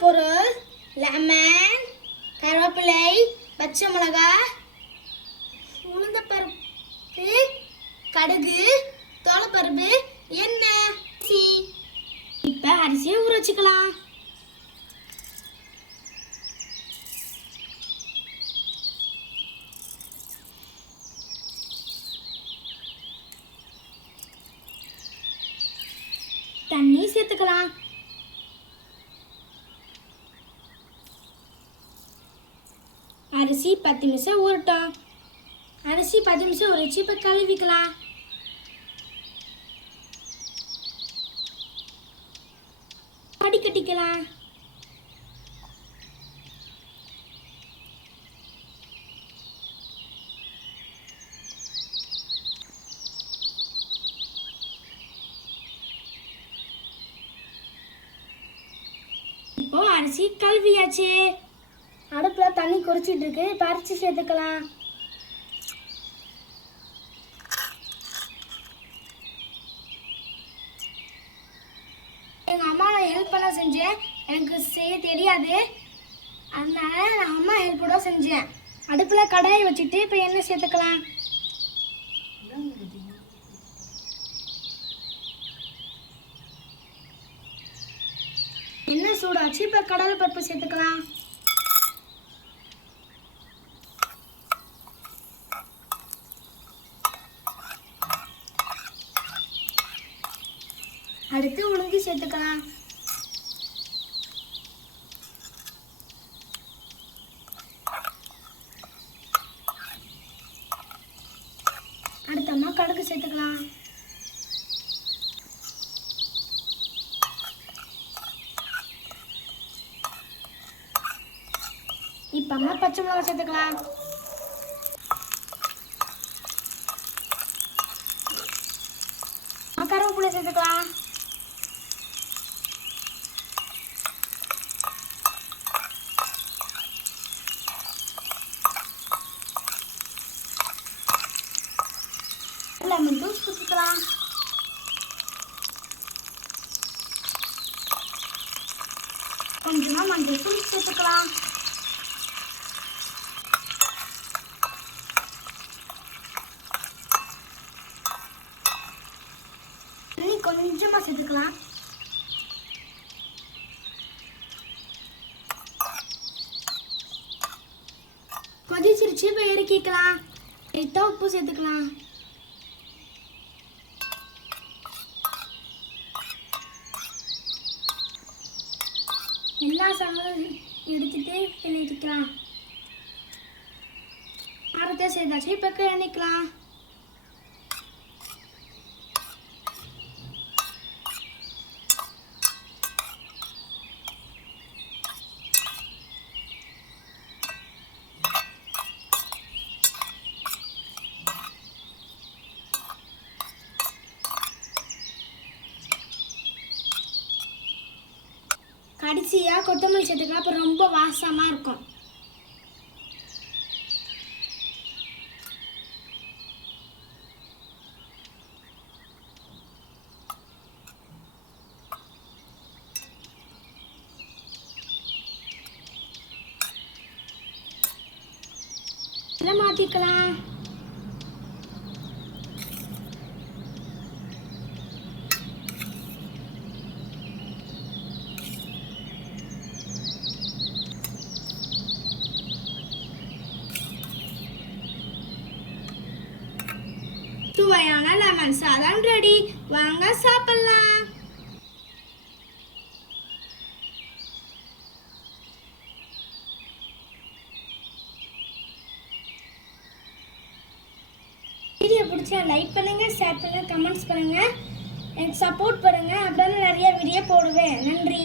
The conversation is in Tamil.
பொருள் லெமன், கருவேப்பிலை, பச்சை மிளகாய், உளுந்தப்பருப்பு, கடுகு, தோலப்பருப்பு, எண்ணெய். இப்போ அரிசியை ஊற வச்சுக்கலாம். தண்ணி சேர்த்துக்கலாம். அரிசி 10 நிமிஷம் ஊறட்டும். அரிசி 10 நிமிஷம் ஊறிச்சு. இப்போ கழுவிக்கலாம். வடிகட்டிக்கலாம். இப்போ அரிசி கழுவியாச்சு. அடுப்புல தண்ணி கொதிச்சிட்டு இருக்கு. இப்போ அரிசி சேர்த்துக்கலாம். எங்கள் அம்மா நான் ஹெல்ப் பண்ண செஞ்சேன். எனக்கு செய்ய தெரியாது, அதனால நான் அம்மா ஹெல்ப்போட செஞ்சேன். அடுப்பில் கடாயை வச்சுட்டு இப்போ எண்ணெய் சேர்த்துக்கலாம். எண்ணெய் சூடாச்சு. இப்போ கடலை பருப்பு சேர்த்துக்கலாம். அடுத்து உளுந்து சேர்த்துக்கலாம். அடுத்தமா கடுகு சேர்த்துக்கலாம். இப்பமா பச்சை மிளகாய் சேர்த்துக்கலாம். கருவேப்பிலை சேர்த்துக்கலாம். லெமன் ஜூஸ் ஊற்றிக்கலாம். கொஞ்சமா மஞ்சள் தூள் சேர்த்துக்கலாம். தண்ணி கொஞ்சமா சேர்த்துக்கலாம். கொதிச்சிருச்சு. இப்போ இறக்கிக்கலாம். லைட்டா உப்பு சேர்த்துக்கலாம். எல்லா சாதமும் எடுத்துட்டு கிளறிக்கலாம். அரைத்த சேர்த்தாச்சு. இப்போ கிளறிக்கலாம். கடைசியாக கொத்தமல்லி சேர்த்துக்கலாம். அப்போ ரொம்ப வாசமாக இருக்கும். எல்லாம் மாற்றிக்கலாம். சுவையான லெமன் சாதம் ரெடி. வாங்க சாப்பிடலாம். வீடியோ பிடிச்சா லைக் பண்ணுங்க, ஷேர் பண்ணுங்க, கமெண்ட்ஸ் பண்ணுங்க, எனக்கு சப்போர்ட் பண்ணுங்க. அப்படியே நிறைய வீடியோ போடுவேன். நன்றி.